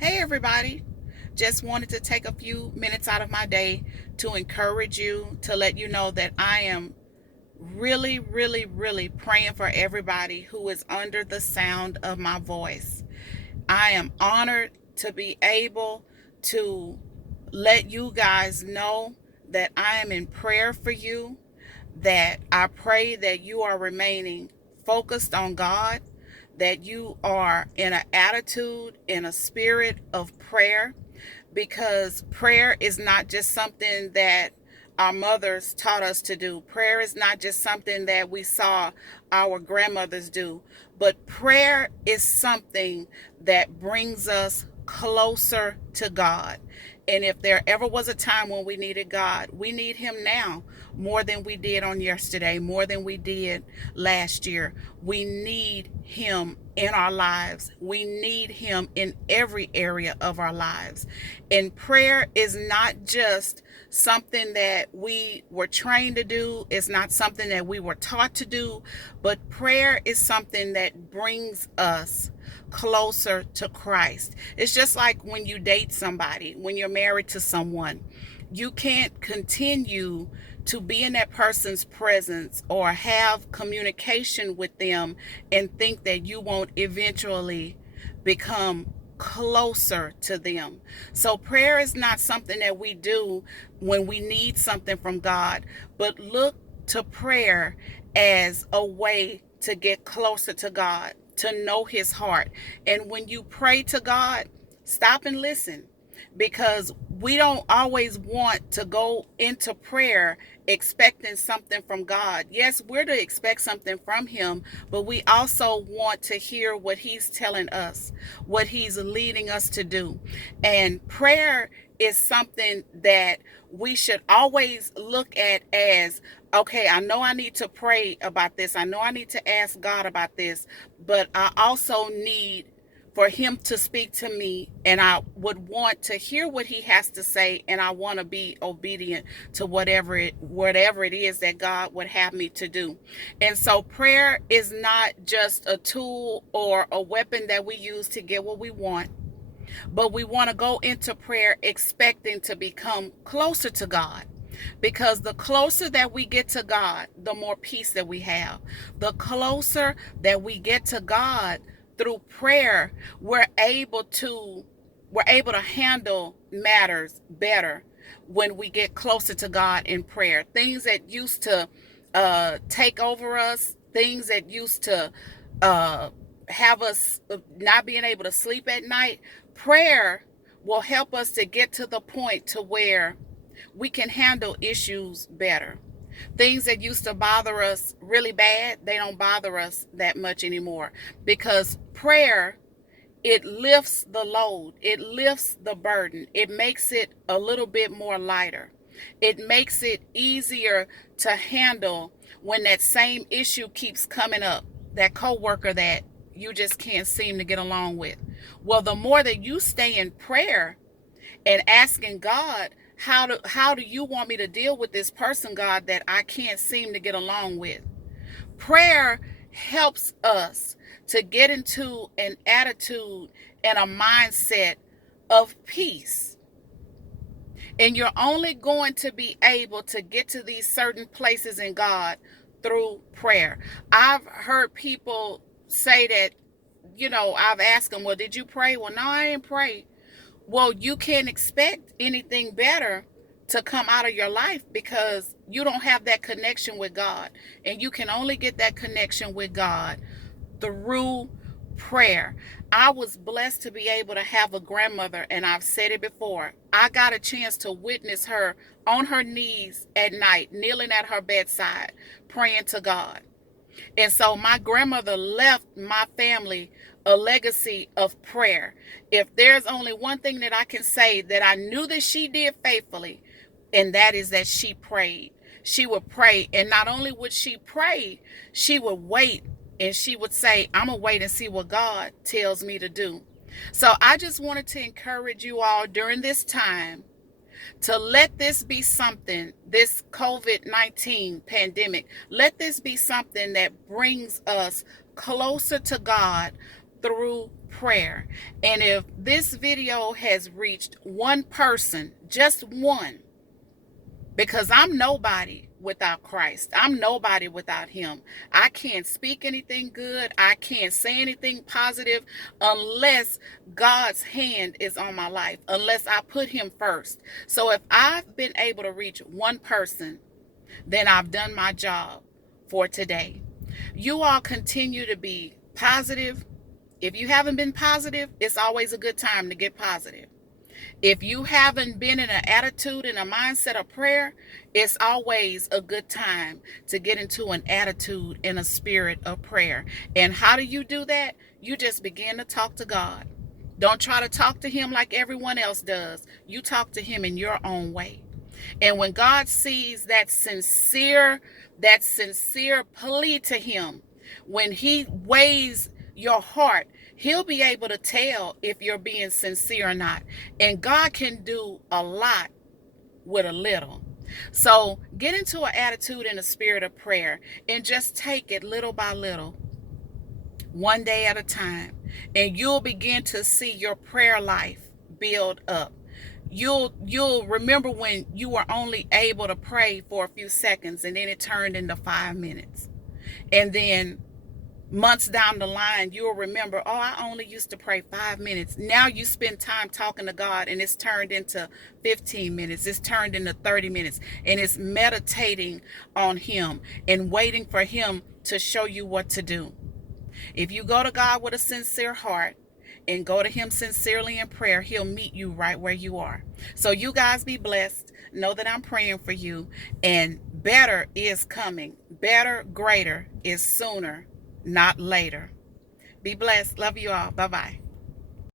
Hey, everybody. Just wanted to take a few minutes out of my day to encourage you, to let you know that I am really, really, really praying for everybody who is under the sound of my voice. I am honored to be able to let you guys know that I am in prayer for you, that I pray that you are remaining focused on God, that you are in an attitude, in a spirit of prayer, because prayer is not just something that our mothers taught us to do. Prayer is not just something that we saw our grandmothers do, but prayer is something that brings us closer to God. And if there ever was a time when we needed God, we need Him now more than we did on yesterday, more than we did last year. We need Him in our lives. We need Him in every area of our lives. And prayer is not just something that we were trained to do, it's not something that we were taught to do, but prayer is something that brings us closer to Christ. It's just like when you date somebody, when you're married to someone, you can't continue to be in that person's presence or have communication with them and think that you won't eventually become closer to them. So prayer is not something that we do when we need something from God, but look to prayer as a way to get closer to God, to know His heart. And when you pray to God, stop and listen, because we don't always want to go into prayer expecting something from God. Yes, we're to expect something from Him, but we also want to hear what He's telling us, what He's leading us to do. And prayer is something that we should always look at as, okay, I know I need to pray about this. I know I need to ask God about this, but I also need for Him to speak to me, and I would want to hear what He has to say, and I want to be obedient to whatever it is that God would have me to do. And so prayer is not just a tool or a weapon that we use to get what we want, but we want to go into prayer expecting to become closer to God. Because the closer that we get to God, the more peace that we have. The closer that we get to God through prayer, we're able to handle matters better when we get closer to God in prayer. Things that used to take over us, things that used to uh, have us not being able to sleep at night, prayer will help us to get to the point to where we can handle issues better. Things that used to bother us really bad, they don't bother us that much anymore, because prayer, it lifts the load, it lifts the burden, it makes it a little bit more lighter. It makes it easier to handle when that same issue keeps coming up, that coworker that you just can't seem to get along with. Well, the more that you stay in prayer and asking God, how do you want me to deal with this person, God, that I can't seem to get along with? Prayer helps us to get into an attitude and a mindset of peace. And you're only going to be able to get to these certain places in God through prayer. I've heard people say that, I've asked them, well, did you pray? Well, no, I didn't pray. Well, you can't expect anything better to come out of your life, because you don't have that connection with God. And you can only get that connection with God through prayer. I was blessed to be able to have a grandmother, and I've said it before. I got a chance to witness her on her knees at night, kneeling at her bedside, praying to God. And so my grandmother left my family a legacy of prayer. If there's only one thing that I can say that I knew that she did faithfully, and that is that she prayed. She would pray, and not only would she pray, she would wait, and she would say, I'm going to wait and see what God tells me to do. So I just wanted to encourage you all during this time to let this be something, this COVID-19 pandemic, let this be something that brings us closer to God through prayer. And if this video has reached one person, just one, because I'm nobody without Christ. I'm nobody without him. I can't speak anything good. I can't say anything positive unless God's hand is on my life, unless I put him first. So if I've been able to reach one person, then I've done my job for today. You all continue to be positive. If you haven't been positive, it's always a good time to get positive. If you haven't been in an attitude and a mindset of prayer, it's always a good time to get into an attitude and a spirit of prayer. And how do you do that? You just begin to talk to God. Don't try to talk to him like everyone else does. You talk to him in your own way. And when God sees that sincere plea to him, when he weighs your heart, he'll be able to tell if you're being sincere or not. And God can do a lot with a little. So get into an attitude and a spirit of prayer and just take it little by little, one day at a time. And you'll begin to see your prayer life build up. You'll remember when you were only able to pray for a few seconds and then it turned into 5 minutes. And then months down the line, you'll remember, oh, I only used to pray 5 minutes. Now you spend time talking to God and it's turned into 15 minutes. It's turned into 30 minutes. And it's meditating on him and waiting for him to show you what to do. If you go to God with a sincere heart and go to him sincerely in prayer, he'll meet you right where you are. So you guys be blessed. Know that I'm praying for you. And better is coming. Better, greater is sooner, not later. Be blessed. Love you all. Bye-bye.